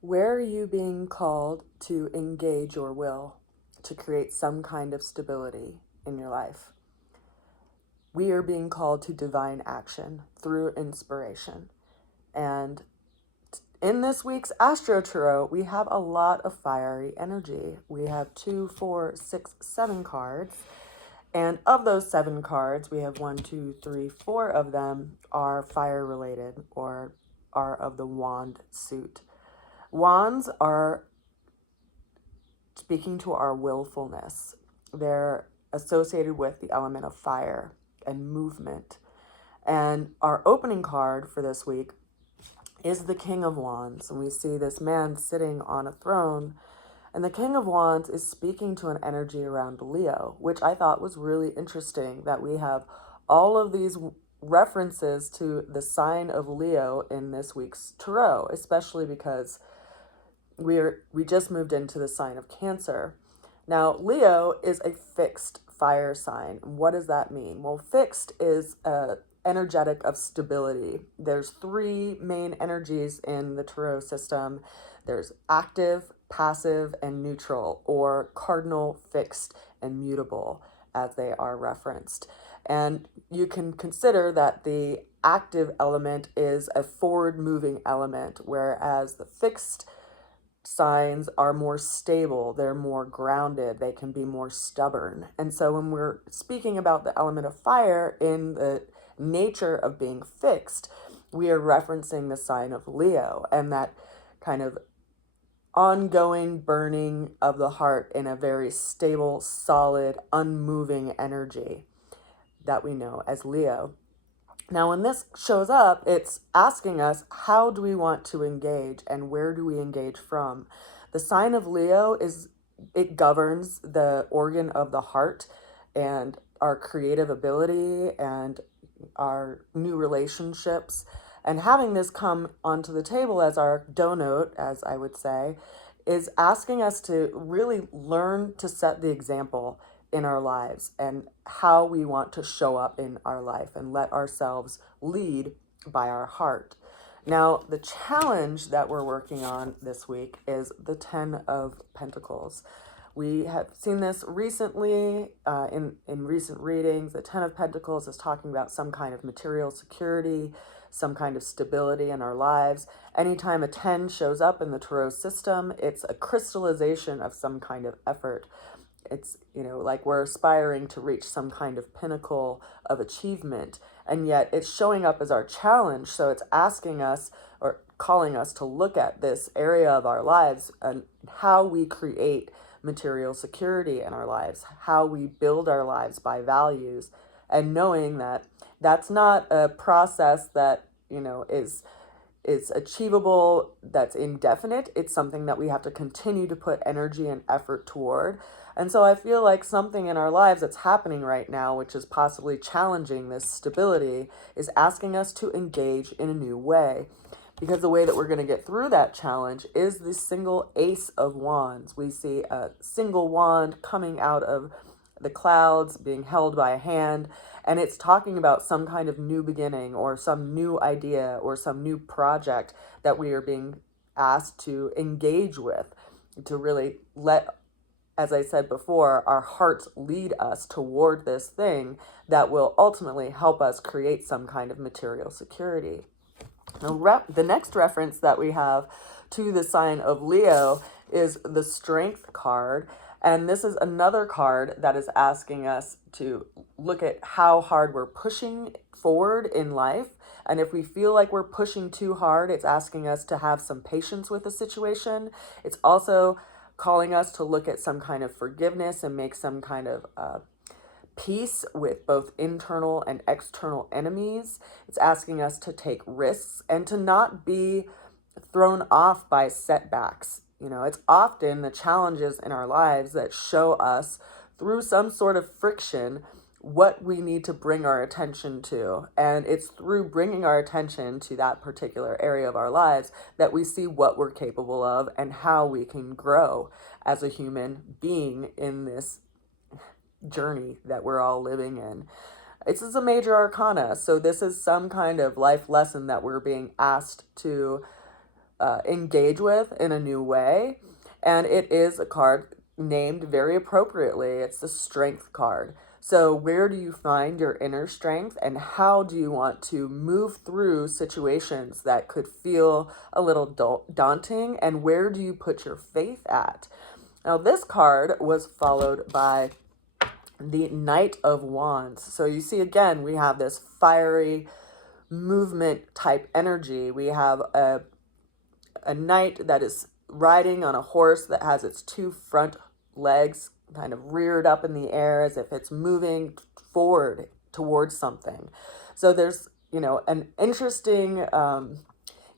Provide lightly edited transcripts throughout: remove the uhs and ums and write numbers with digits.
Where are you being called to engage your will to create some kind of stability in your life? We are being called to divine action through inspiration. And in this week's Astro Tarot, we have a lot of fiery energy. We have 2, 4, 6, 7 cards. And of those 7 cards, we have 1, 2, 3, 4 of them are fire related or are of the wand suit. Wands are speaking to our willfulness. They're associated with the element of fire and movement. And our opening card for this week is the King of Wands. And we see this man sitting on a throne. And the King of Wands is speaking to an energy around Leo, which I thought was really interesting that we have all of these references to the sign of Leo in this week's tarot, especially because we just moved into the sign of Cancer. Now, Leo is a fixed fire sign. What does that mean? Well, fixed is energetic of stability. There's 3 main energies in the tarot system. There's active, passive, and neutral, or cardinal, fixed, and mutable, as they are referenced. And you can consider that the active element is a forward-moving element, whereas the fixed signs are more stable, they're more grounded, they can be more stubborn. And so when we're speaking about the element of fire in the nature of being fixed, we are referencing the sign of Leo and that kind of ongoing burning of the heart in a very stable, solid, unmoving energy that we know as Leo. Now, when this shows up, it's asking us, how do we want to engage and where do we engage from? The sign of Leo it governs the organ of the heart and our creative ability and our new relationships. And having this come onto the table as our donote, as I would say, is asking us to really learn to set the example in our lives and how we want to show up in our life and let ourselves lead by our heart. Now, the challenge that we're working on this week is the 10 of Pentacles. We have seen this recently in recent readings. The 10 of Pentacles is talking about some kind of material security, some kind of stability in our lives. Anytime a 10 shows up in the tarot system, it's a crystallization of some kind of effort. It's, like we're aspiring to reach some kind of pinnacle of achievement, and yet it's showing up as our challenge. So it's asking us or calling us to look at this area of our lives and how we create material security in our lives, how we build our lives by values, and knowing that that's not a process that, is achievable, that's indefinite. It's something that we have to continue to put energy and effort toward. And so I feel like something in our lives that's happening right now, which is possibly challenging this stability, is asking us to engage in a new way. Because the way that we're going to get through that challenge is the single Ace of Wands. We see a single wand coming out of the clouds, being held by a hand, and it's talking about some kind of new beginning or some new idea or some new project that we are being asked to engage with, to really let, as I said before, our hearts lead us toward this thing that will ultimately help us create some kind of material security. Now, the next reference that we have to the sign of Leo is the Strength card. And this is another card that is asking us to look at how hard we're pushing forward in life. And if we feel like we're pushing too hard, it's asking us to have some patience with the situation. It's also calling us to look at some kind of forgiveness and make some kind of peace with both internal and external enemies. It's asking us to take risks and to not be thrown off by setbacks. It's often the challenges in our lives that show us through some sort of friction what we need to bring our attention to. And it's through bringing our attention to that particular area of our lives that we see what we're capable of and how we can grow as a human being in this journey that we're all living in. This is a major arcana, so this is some kind of life lesson that we're being asked to engage with in a new way. And it is a card named very appropriately. It's the Strength card. So, where do you find your inner strength, and how do you want to move through situations that could feel a little daunting? And where do you put your faith at? Now, this card was followed by the Knight of Wands. So, you see, again, we have this fiery movement type energy. We have a knight that is riding on a horse that has its two front legs kind of reared up in the air as if it's moving forward towards something. So there's, an interesting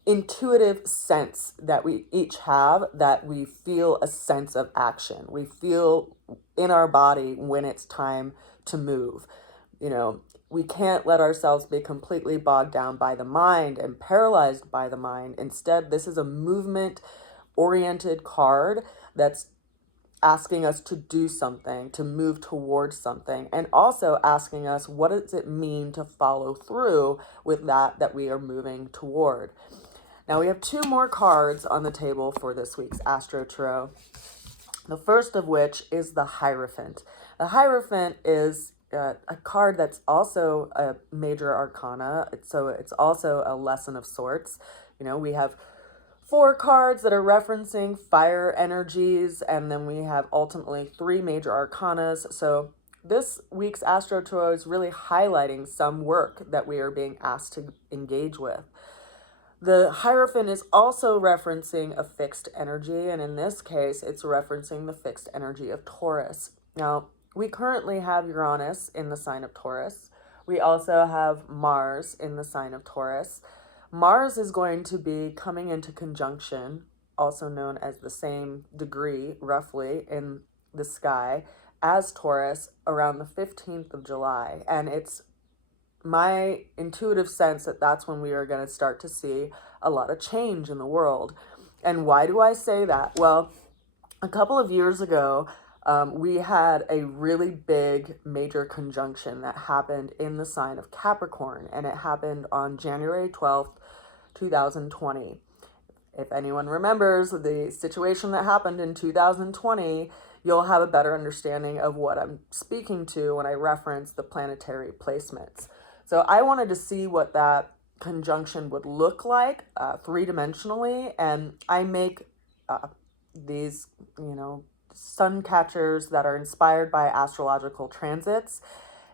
intuitive sense that we each have, that we feel a sense of action. We feel in our body when it's time to move. We can't let ourselves be completely bogged down by the mind and paralyzed by the mind. Instead, this is a movement-oriented card that's asking us to do something, to move towards something, and also asking us, what does it mean to follow through with that we are moving toward? Now, we have two more cards on the table for this week's Astro Tarot. The first of which is the Hierophant. The Hierophant is a card that's also a major arcana, so it's also a lesson of sorts. We have 4 cards that are referencing fire energies, and then we have ultimately 3 major arcanas. So this week's Astro Tarot is really highlighting some work that we are being asked to engage with. The Hierophant is also referencing a fixed energy, and in this case, it's referencing the fixed energy of Taurus. Now, we currently have Uranus in the sign of Taurus. We also have Mars in the sign of Taurus. Mars is going to be coming into conjunction, also known as the same degree, roughly, in the sky, as Taurus around the 15th of July. And it's my intuitive sense that that's when we are going to start to see a lot of change in the world. And why do I say that? Well, a couple of years ago, we had a really big major conjunction that happened in the sign of Capricorn, and it happened on January 12th, 2020. If anyone remembers the situation that happened in 2020, you'll have a better understanding of what I'm speaking to when I reference the planetary placements. So I wanted to see what that conjunction would look like 3-dimensionally, and I make these, sun catchers that are inspired by astrological transits.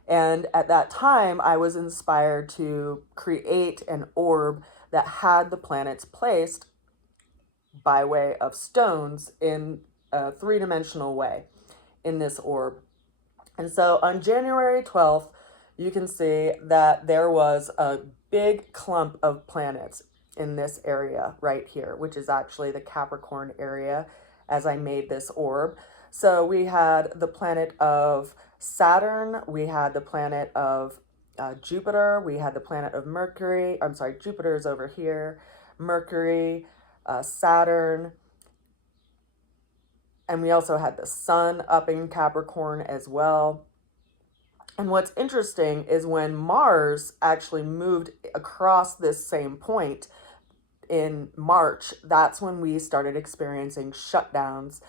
And at that time, I was inspired to create an orb that had the planets placed by way of stones in a 3-dimensional way in this orb. And so on January 12th, you can see that there was a big clump of planets in this area right here, which is actually the Capricorn area as I made this orb. So we had the planet of Saturn, we had the planet of Jupiter, we had the planet of Mercury, Jupiter is over here, Mercury, Saturn, and we also had the sun up in Capricorn as well. And what's interesting is when Mars actually moved across this same point in March, that's when we started experiencing shutdowns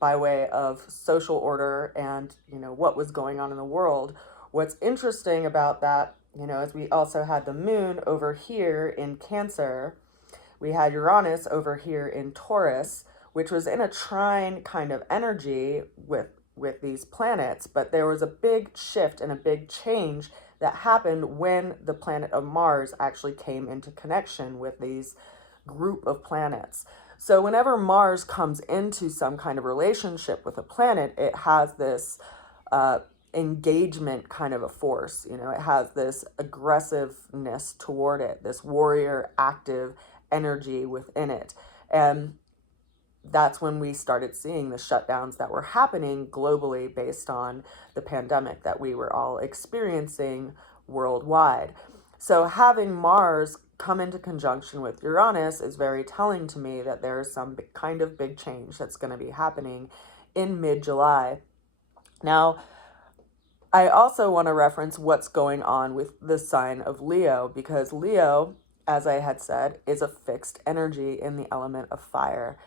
by way of social order and, what was going on in the world. What's interesting about that, is we also had the moon over here in Cancer. We had Uranus over here in Taurus, which was in a trine kind of energy with these planets, but there was a big shift and a big change that happened when the planet of Mars actually came into connection with these group of planets. So whenever Mars comes into some kind of relationship with a planet, it has this engagement kind of a force. It has this aggressiveness toward it, this warrior active energy within it. And that's when we started seeing the shutdowns that were happening globally based on the pandemic that we were all experiencing worldwide. So having Mars come into conjunction with Uranus is very telling to me that there is some kind of big change that's going to be happening in mid-July. Now, I also want to reference what's going on with the sign of Leo, because Leo as I had said, is a fixed energy in the element of fire.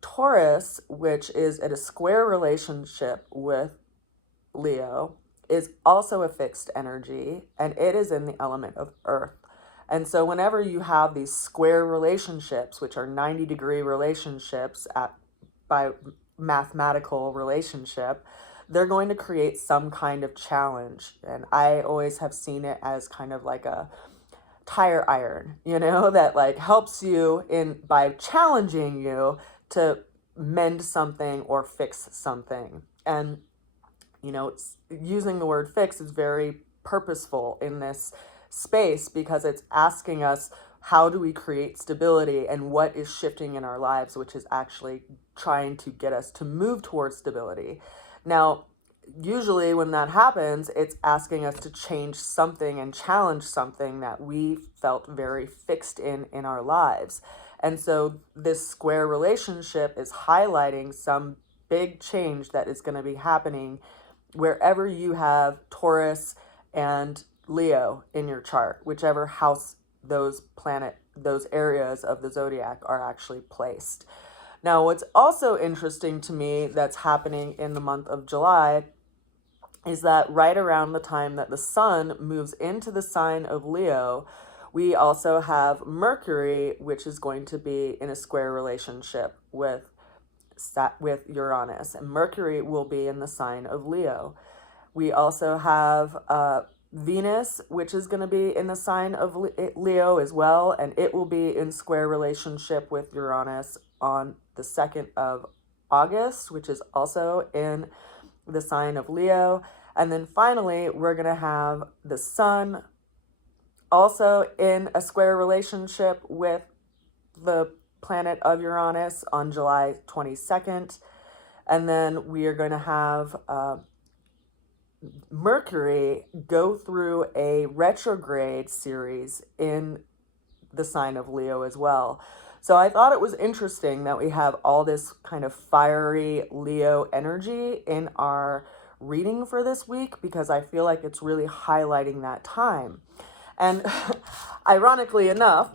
Taurus, which is at a square relationship with Leo, is also a fixed energy, and it is in the element of earth. And so whenever you have these square relationships, which are 90-degree relationships by mathematical relationship, they're going to create some kind of challenge. And I always have seen it as kind of like a tire iron, that like helps you in by challenging you to mend something or fix something. And it's using the word fix is very purposeful in this space because it's asking us, how do we create stability and what is shifting in our lives, which is actually trying to get us to move towards stability. Now, usually when that happens, it's asking us to change something and challenge something that we felt very fixed in our lives. And so this square relationship is highlighting some big change that is going to be happening wherever you have Taurus and Leo in your chart, whichever house those areas of the zodiac are actually placed. Now, what's also interesting to me that's happening in the month of July is that right around the time that the sun moves into the sign of Leo, we also have Mercury, which is going to be in a square relationship with Uranus, and Mercury will be in the sign of Leo. We also have Venus, which is going to be in the sign of Leo as well, and it will be in square relationship with Uranus on the 2nd of August, which is also in the sign of Leo. And then finally, we're going to have the sun also in a square relationship with the planet of Uranus on July 22nd. And then we are going to have Mercury go through a retrograde series in the sign of Leo as well. So I thought it was interesting that we have all this kind of fiery Leo energy in our reading for this week, because I feel like it's really highlighting that time. And ironically enough,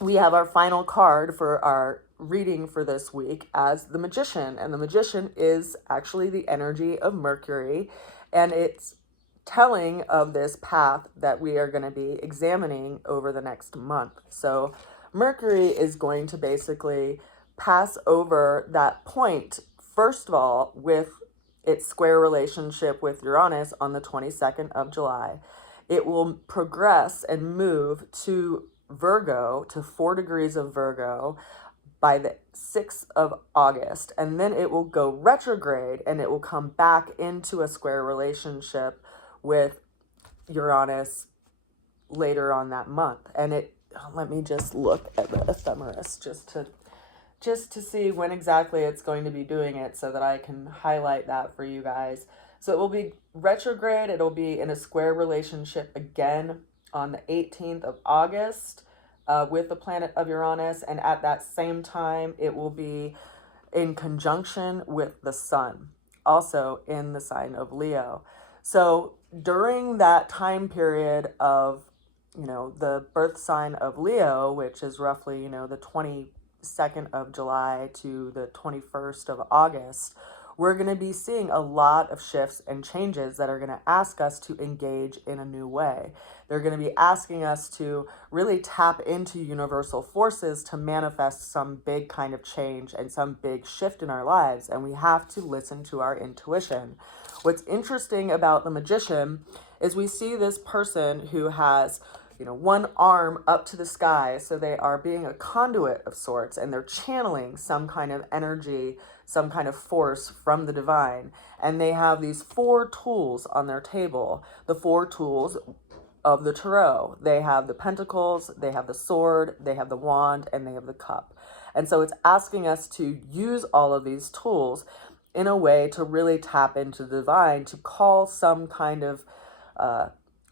we have our final card for our reading for this week as the Magician. And the Magician is actually the energy of Mercury, and it's telling of this path that we are going to be examining over the next month. So Mercury is going to basically pass over that point, first of all, with its square relationship with Uranus on the 22nd of July. It will progress and move to Virgo, to 4 degrees of Virgo, by the 6th of August. And then it will go retrograde, and it will come back into a square relationship with Uranus later on that month. And let me just look at the ephemeris just to see when exactly it's going to be doing it, so that I can highlight that for you guys. So it will be retrograde. It'll be in a square relationship again on the 18th of August with the planet of Uranus. And at that same time, it will be in conjunction with the sun, also in the sign of Leo. So during that time period of, the birth sign of Leo, which is roughly, the 22nd of July to the 21st of August, we're going to be seeing a lot of shifts and changes that are going to ask us to engage in a new way. They're going to be asking us to really tap into universal forces to manifest some big kind of change and some big shift in our lives. And we have to listen to our intuition. What's interesting about the Magician is we see this person who has, one arm up to the sky. So they are being a conduit of sorts, and they're channeling some kind of energy, some kind of force from the divine. And they have these 4 tools on their table, the 4 tools of the tarot. They have the pentacles, they have the sword, they have the wand, and they have the cup. And so it's asking us to use all of these tools in a way to really tap into the divine, to call some kind of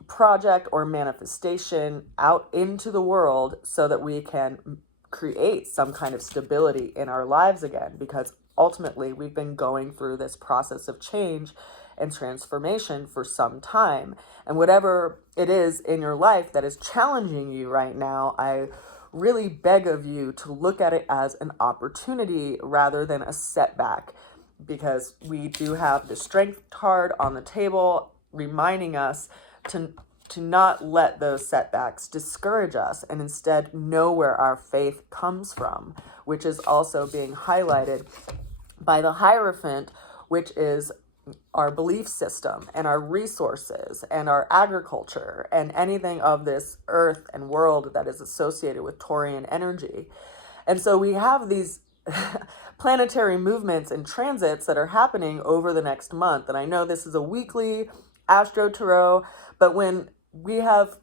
project or manifestation out into the world, so that we can create some kind of stability in our lives again, because ultimately we've been going through this process of change, and transformation for some time. And whatever it is in your life that is challenging you right now, I really beg of you to look at it as an opportunity rather than a setback, because we do have the strength card on the table reminding us to not let those setbacks discourage us and instead know where our faith comes from, which is also being highlighted by the Hierophant, which is our belief system and our resources and our agriculture and anything of this earth and world that is associated with Taurian energy. And so we have these planetary movements and transits that are happening over the next month. And I know this is a weekly Astro Tarot, but when we have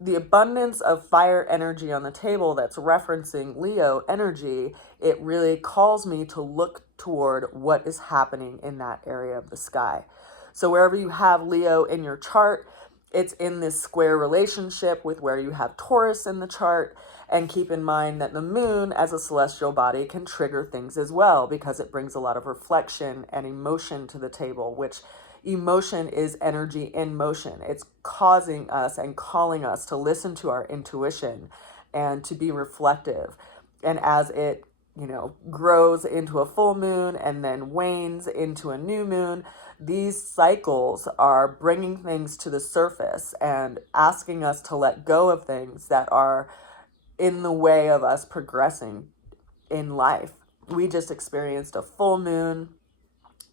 the abundance of fire energy on the table that's referencing Leo energy, it really calls me to look toward what is happening in that area of the sky. So wherever you have Leo in your chart, it's in this square relationship with where you have Taurus in the chart. And keep in mind that the moon as a celestial body can trigger things as well, because it brings a lot of reflection and emotion to the table, which emotion is energy in motion. It's causing us and calling us to listen to our intuition and to be reflective. And as it, grows into a full moon and then wanes into a new moon, these cycles are bringing things to the surface and asking us to let go of things that are in the way of us progressing in life. We just experienced a full moon.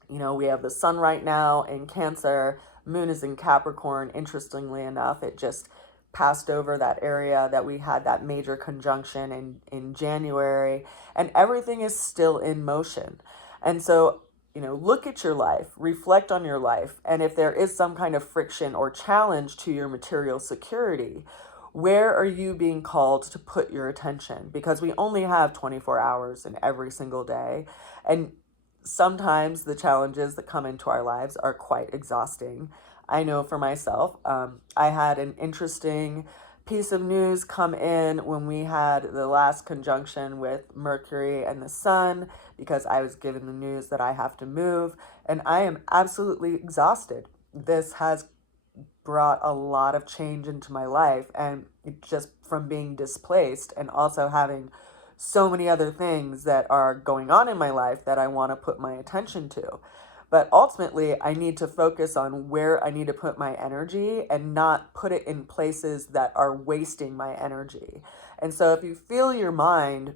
We have the sun right now in Cancer, moon is in Capricorn. Interestingly enough, it just passed over that area that we had that major conjunction in January, and everything is still in motion. And so, look at your life, reflect on your life, and if there is some kind of friction or challenge to your material security, where are you being called to put your attention? Because we only have 24 hours in every single day, and sometimes the challenges that come into our lives are quite exhausting. I know for myself, I had an interesting piece of news come in when we had the last conjunction with Mercury and the Sun, because I was given the news that I have to move, and I am absolutely exhausted. This has brought a lot of change into my life, and just from being displaced and also having so many other things that are going on in my life that I want to put my attention to. But ultimately, I need to focus on where I need to put my energy and not put it in places that are wasting my energy. And so if you feel your mind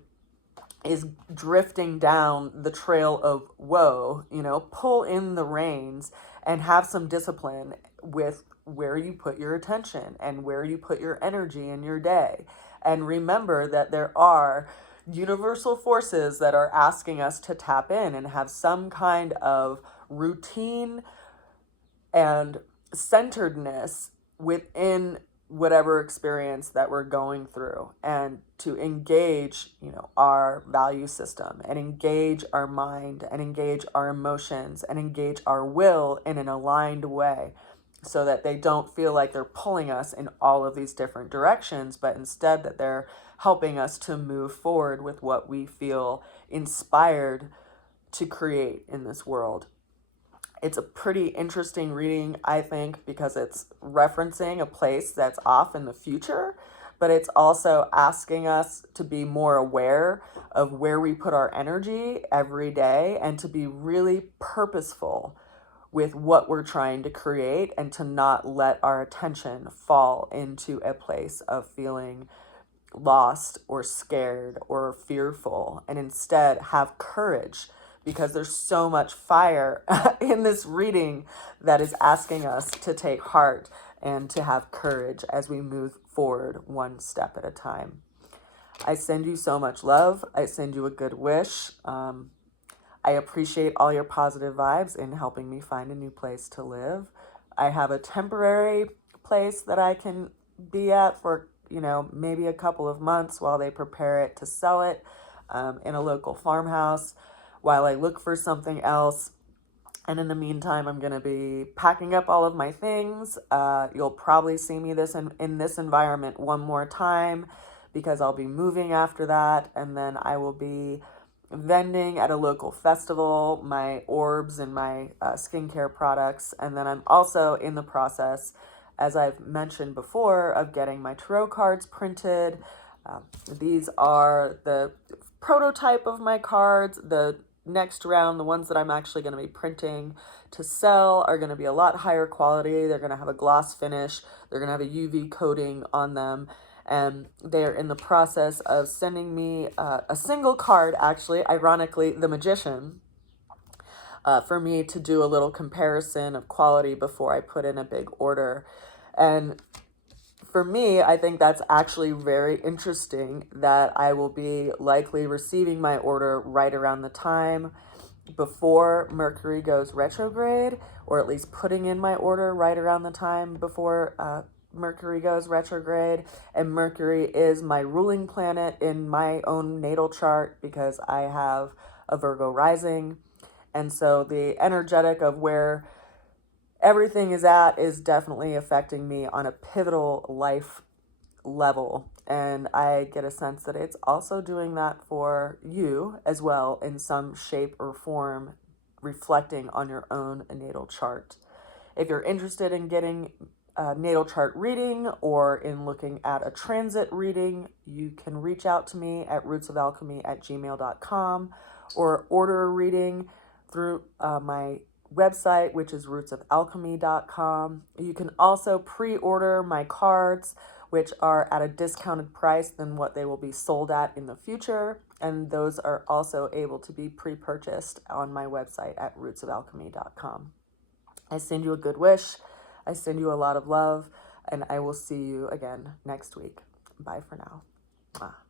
is drifting down the trail of woe, pull in the reins and have some discipline with where you put your attention and where you put your energy in your day. And remember that there are universal forces that are asking us to tap in and have some kind of routine and centeredness within whatever experience that we're going through, and to engage, our value system and engage our mind and engage our emotions and engage our will in an aligned way, so that they don't feel like they're pulling us in all of these different directions, but instead that they're helping us to move forward with what we feel inspired to create in this world. It's a pretty interesting reading, I think, because it's referencing a place that's off in the future, but it's also asking us to be more aware of where we put our energy every day and to be really purposeful with what we're trying to create, and to not let our attention fall into a place of feeling lost or scared or fearful, and instead have courage, because there's so much fire in this reading that is asking us to take heart and to have courage as we move forward one step at a time. I send you so much love. I send you a good wish. I appreciate all your positive vibes in helping me find a new place to live. I have a temporary place that I can be at for, maybe a couple of months while they prepare it to sell it in a local farmhouse, while I look for something else. And in the meantime, I'm going to be packing up all of my things. You'll probably see me in this environment one more time, because I'll be moving after that. And then I will be vending at a local festival, my orbs and my skincare products. And then I'm also in the process, as I've mentioned before, of getting my tarot cards printed. These are the prototype of my cards. The next round, the ones that I'm actually going to be printing to sell, are going to be a lot higher quality. They're going to have a gloss finish. They're going to have a UV coating on them. And they're in the process of sending me a single card, actually, ironically, the Magician, for me to do a little comparison of quality before I put in a big order. And for me, I think that's actually very interesting that I will be likely receiving my order right around the time before Mercury goes retrograde, or at least putting in my order right around the time before Mercury goes retrograde. And Mercury is my ruling planet in my own natal chart because I have a Virgo rising. And so the energetic of where everything is at is definitely affecting me on a pivotal life level. And I get a sense that it's also doing that for you as well in some shape or form, reflecting on your own natal chart. If you're interested in getting a natal chart reading or in looking at a transit reading, you can reach out to me at rootsofalchemy@gmail.com or order a reading through my website, which is rootsofalchemy.com. You can also pre-order my cards, which are at a discounted price than what they will be sold at in the future. And those are also able to be pre-purchased on my website at rootsofalchemy.com. I send you a good wish. I send you a lot of love, and I will see you again next week. Bye for now. Mwah.